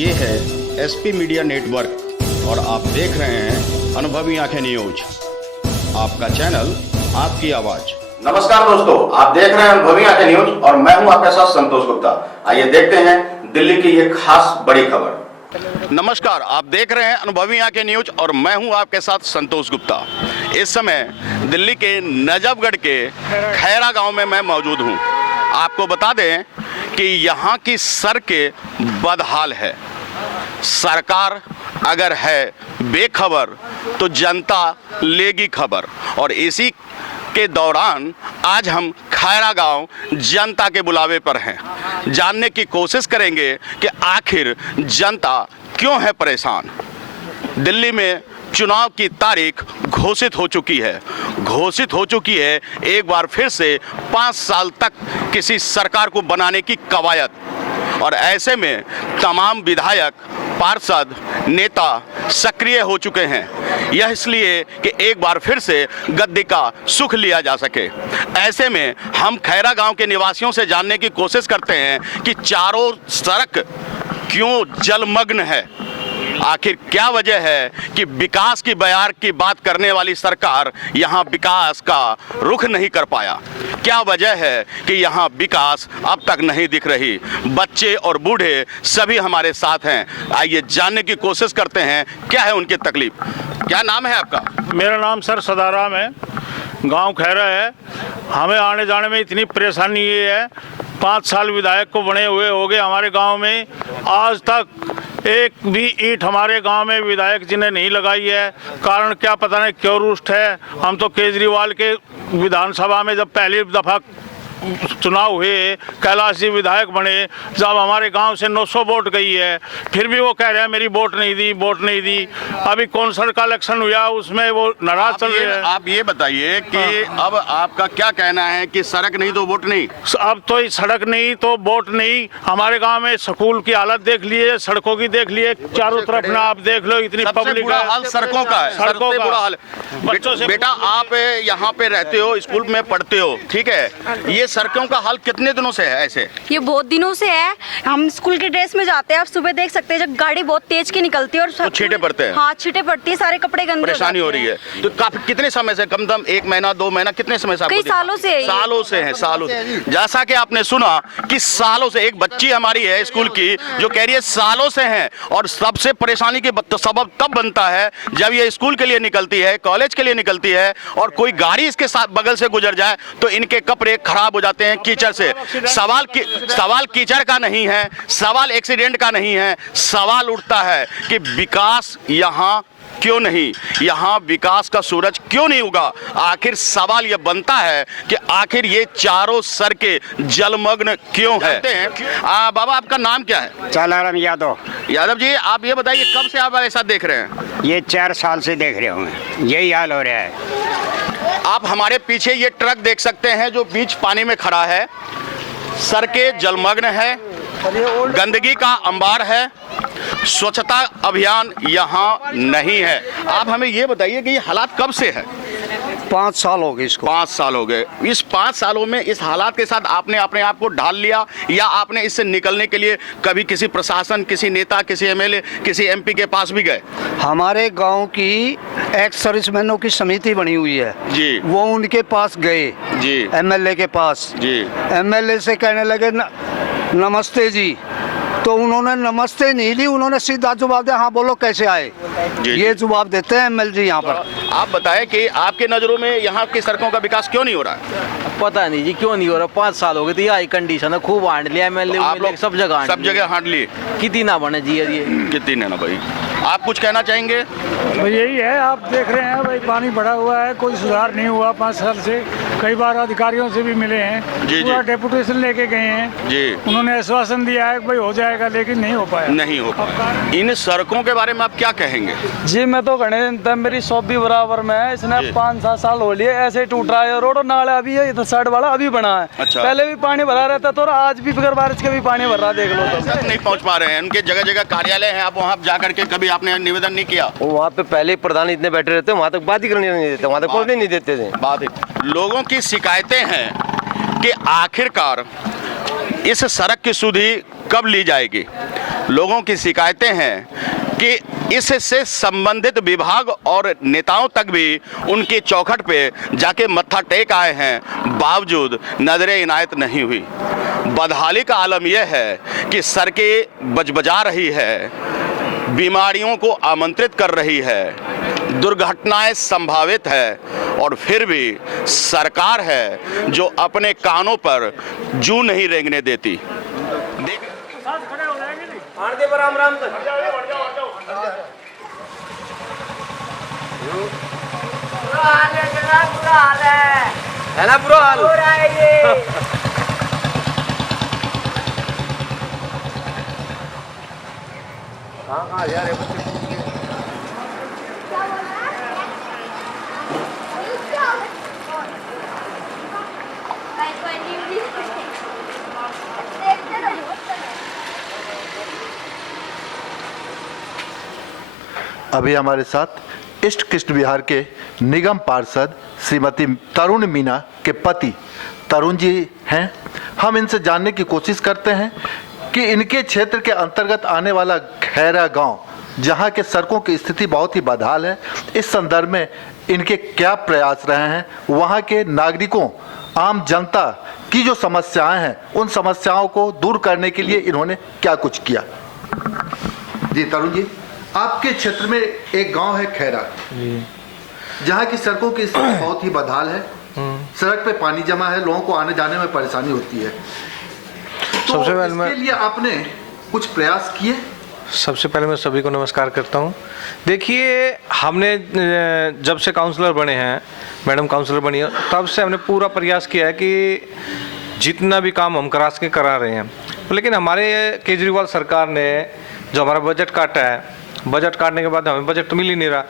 ये है SP media network और आप देख रहे हैं अनुभवी आंखें न्यूज। आपका चैनल, आपकी आवाज। नमस्कार दोस्तों, आप देख रहे हैं अनुभवी आंखें न्यूज और मैं हूं आपके साथ संतोष गुप्ता। आइए देखते हैं दिल्ली की ये खास बड़ी खबर। नमस्कार, आप देख रहे हैं अनुभवी आंखें न्यूज और मैं हूं आपके साथ संतोष गुप्ता। इस समय दिल्ली के नजफगढ़ के खैरा गांव में मैं मौजूद हूं। आपको बता दें कि यहाँ की सड़कें बदहाल है। सरकार अगर है बेखबर तो जनता लेगी खबर, और इसी के दौरान आज हम खैरा गांव जनता के बुलावे पर हैं। जानने की कोशिश करेंगे कि आखिर जनता क्यों है परेशान। दिल्ली में चुनाव की तारीख घोषित हो चुकी है एक बार फिर से 5 साल तक किसी सरकार को बनाने की कवायद, और ऐसे में तमाम विधायक, पार्षद, नेता सक्रिय हो चुके हैं। यह इसलिए कि एक बार फिर से गद्दी का सुख लिया जा सके। ऐसे में हम खैरा गांव के निवासियों से जानने की कोशिश करते हैं कि चारों सड़क क्यों जलमग्न है। आखिर क्या वजह है कि विकास की बयार की बात करने वाली सरकार यहाँ विकास का रुख नहीं कर पाया। क्या वजह है कि यहाँ विकास अब तक नहीं दिख रही। बच्चे और बूढ़े सभी हमारे साथ हैं। आइए जानने की कोशिश करते हैं क्या है उनकी तकलीफ। क्या नाम है आपका? मेरा नाम सर सदाराम है, गांव खैरा है। हमें आने जाने में इतनी परेशानी ये है, 5 साल विधायक को बने हुए हो गए हमारे गांव में, आज तक एक भी ईंट हमारे गांव में विधायक जी ने नहीं लगाई है। कारण क्या पता नहीं क्यों रुष्ट है। हम तो केजरीवाल के विधानसभा में जब पहली दफ़ा चुनाव हुए, कैलाश जी विधायक बने, जब हमारे गांव से 900 वोट गई है, फिर भी वो कह रहे हैं मेरी वोट नहीं दी। अभी कौंसल का इलेक्शन हुआ, उसमें वो नाराज चल रहे हैं। आप ये बताइए कि अब आपका क्या कहना है कि सड़क नहीं तो वोट नहीं? अब तो सड़क नहीं तो वोट नहीं। हमारे गांव में स्कूल की हालत देख लिए, सड़कों की देख लिए, चारों तरफ ना आप देख लो, इतनी पब्लिक बुरा हाल सड़कों का है। सड़कों का बुरा हाल। बच्चों से बेटा, आप यहाँ पे रहते हो, स्कूल में पढ़ते हो, ठीक है। ये सड़कों का हाल कितने दिनों से है ऐसे? ये बहुत दिनों से है। हम स्कूल के ड्रेस में जाते हैं, आप सुबह देख सकते हैं, जब गाड़ी बहुत तेज की निकलती है और तो छींटे पड़ते हैं। हाँ, छींटे पड़ती है, सारे कपड़े गंदे परेशानी हो रही है। तो काफी कितने समय से, कम दम 1 महीना 2 महीना, कितने समय से? कई सालों से है। सालों से। जैसा कि आपने सुना कि सालों से, एक बच्ची हमारी है स्कूल की जो कह रही है सालों से है, और सबसे परेशानी के सबब तब बनता है जब ये स्कूल के लिए निकलती है, कॉलेज के लिए निकलती है, और कोई गाड़ी इसके साथ बगल से गुजर जाए तो इनके कपड़े खराब हो जाते हैं कीचड़ से। सवाल कीचड़ का नहीं है, सवाल एक्सीडेंट का नहीं है, सवाल उठता है कि विकास यहाँ क्यों नहीं, यहाँ विकास का सूरज क्यों नहीं उगा। आखिर सवाल यह बनता है कि आखिर ये चारों सड़कें जलमग्न क्यों है। बाबा, आपका नाम क्या है? चालाराम यादव। यादव जी, आप ये बताइए कब से आप ऐसा देख रहे हैं? ये 4 साल से देख रहे होंगे, यही हाल हो रहा है। आप हमारे पीछे ये ट्रक देख सकते हैं जो बीच पानी में खड़ा है। सड़कें जलमग्न है, गंदगी का अंबार है, स्वच्छता अभियान यहाँ नहीं है। आप हमें ये बताइए कि ये हालात कब से है? 5 साल हो गए इसको। 5 साल हो गए। इस 5 सालों में इस हालात के साथ आपने अपने आप को ढाल लिया, या आपने इससे निकलने के लिए कभी किसी प्रशासन, किसी नेता, किसी एमएलए, किसी एमपी के पास भी गए? हमारे गांव की एक्स सर्विसमैनों की समिति बनी हुई है जी, वो उनके पास गए जी, एमएलए के पास जी। एमएलए से कहने लगे नमस्ते जी, तो उन्होंने नमस्ते नहीं ली, उन्होंने सीधा जवाब दिया हाँ बोलो कैसे आए। ये जवाब देते हैं एमएलए जी यहाँ पर। आप बताएं कि आपके नज़रों में यहाँ की सड़कों का विकास क्यों नहीं हो रहा है? पता नहीं जी क्यों नहीं हो रहा। 5 साल हो गए तो यही कंडीशन है, खूब हांड लिया एमएलए, आप लोग सब जगह हांड लिए। कितनी ना बने जी ये कितनी ना भाई। आप कुछ कहना चाहेंगे? भाई यही है, आप देख रहे हैं भाई, पानी बढ़ा हुआ है, कोई सुधार नहीं हुआ 5 साल से। कई बार अधिकारियों से भी मिले हैं, पूरा डेपुटेशन लेके गए हैं जी, उन्होंने आश्वासन दिया है कि भाई हो जाएगा, लेकिन नहीं हो पाया। नहीं हो पाया। इन सड़कों के बारे में आप क्या कहेंगे? जी मैं तो कहने, मेरी शॉप भी बराबर में है, इसने 5-7 साल हो लिए ऐसे टूट रहा है रोड, और नाला अभी है इधर साइड वाला अभी बना है। अच्छा। पहले भी पानी भरा रहता था और आज भी बगैर बारिश के भी पानी भर रहा, देख लो तो। नहीं पहुंच पा रहे हैं, उनके जगह जगह कार्यालय हैं, आप वहाँ जाकर के कभी आपने निवेदन नहीं किया? वहाँ पे पहले प्रधान इतने बैठे रहते, वहाँ तक बात ही करने नहीं देते, वहाँ तक पहुँचने नहीं देते थे। बात लोगों की शिकायतें हैं कि आखिरकार इस सड़क की सुधि कब ली जाएगी। लोगों की शिकायतें हैं कि इससे संबंधित विभाग और नेताओं तक भी उनकी चौखट पे जाके मत्था टेक आए हैं, बावजूद नजरे इनायत नहीं हुई। बदहाली का आलम यह है कि सड़कें बजबजा रही है, बीमारियों को आमंत्रित कर रही है, दुर्घटनाएं संभावित है, और फिर भी सरकार है जो अपने कानों पर जूं नहीं रेंगने देती। है ना बुरा हाल। हाँ यार ये बच्चे अभी हमारे साथ ईस्ट कृष्ण विहार के निगम पार्षद श्रीमती तरुण मीना के पति तरुण जी हैं। हम इनसे जानने की कोशिश करते हैं कि इनके क्षेत्र के अंतर्गत आने वाला खैरा गांव, जहां के सड़कों की स्थिति बहुत ही बदहाल है, इस संदर्भ में इनके क्या प्रयास रहे हैं, वहां के नागरिकों, आम जनता की जो समस्याएं हैं, उन समस्याओं को दूर करने के लिए इन्होंने क्या कुछ किया। जी तरुण जी, आपके क्षेत्र में एक गांव है खैरा, जहां की सड़कों की स्थिति बहुत ही बदहाल है, सड़क पे पानी जमा है, लोगों को आने जाने में परेशानी होती है। तो सबसे पहले इसके लिए आपने कुछ प्रयास किए? सबसे पहले मैं सभी को नमस्कार करता हूं। देखिए, हमने जब से काउंसलर बने हैं, मैडम काउंसलर बनी है, तब से हमने पूरा प्रयास किया है कि जितना भी काम हम करा रहे हैं। लेकिन हमारे केजरीवाल सरकार ने जो हमारा बजट काटा है, बजट काटने के बाद हमें बजट तो मिल ही नहीं रहा।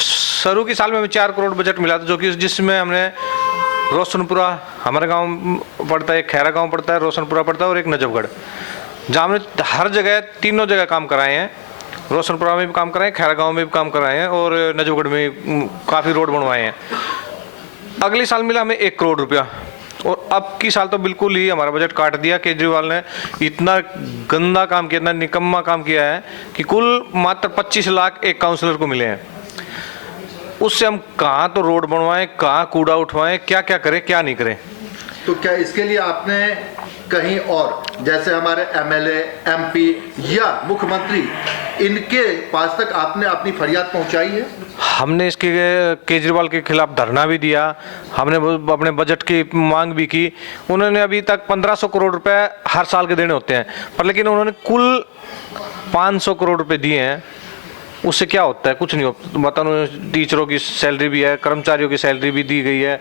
शुरू की साल में हमें 4 करोड़ बजट मिला था, जो कि जिसमें हमने रोशनपुरा हमारे गांव पड़ता है, एक खैरा गांव पड़ता है, रोशनपुरा पड़ता है और एक नजफगढ़, जहाँ हमने हर जगह तीनों जगह काम कराए हैं। रोशनपुरा में भी काम कराए हैं, खैरा गांव में भी काम कराए हैं और नजफगढ़ में काफ़ी रोड बनवाए हैं। अगले साल मिला हमें 1 करोड़ रुपया, और अब की साल तो बिल्कुल ही हमारा बजट काट दिया। केजरीवाल ने इतना गंदा काम किया, इतना निकम्मा काम किया है कि कुल मात्र 25 लाख एक काउंसलर को मिले हैं। उससे हम कहाँ तो रोड बनवाएं, कहाँ कूड़ा उठवाएं, क्या क्या करें, क्या नहीं करें। तो क्या इसके लिए आपने कहीं और, जैसे हमारे एमएलए, एमपी या मुख्यमंत्री, इनके पास तक आपने अपनी फरियाद पहुंचाई है? हमने इसके केजरीवाल के खिलाफ धरना भी दिया, हमने अपने बजट की मांग भी की। उन्होंने अभी तक 1500 करोड़ रुपए हर साल के देने होते हैं, पर लेकिन उन्होंने कुल 500 करोड़ रुपए दिए हैं। उससे क्या होता है? कुछ नहीं होता। बताओ, टीचरों की सैलरी भी है, कर्मचारियों की सैलरी भी दी गई है,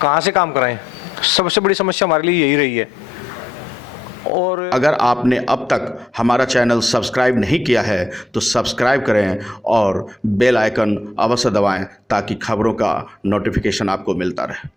कहाँ से काम कराएं? सबसे बड़ी समस्या हमारे लिए यही रही है। और अगर आपने अब तक हमारा चैनल सब्सक्राइब नहीं किया है तो सब्सक्राइब करें और बेल आइकन अवश्य दबाएं, ताकि खबरों का नोटिफिकेशन आपको मिलता रहे।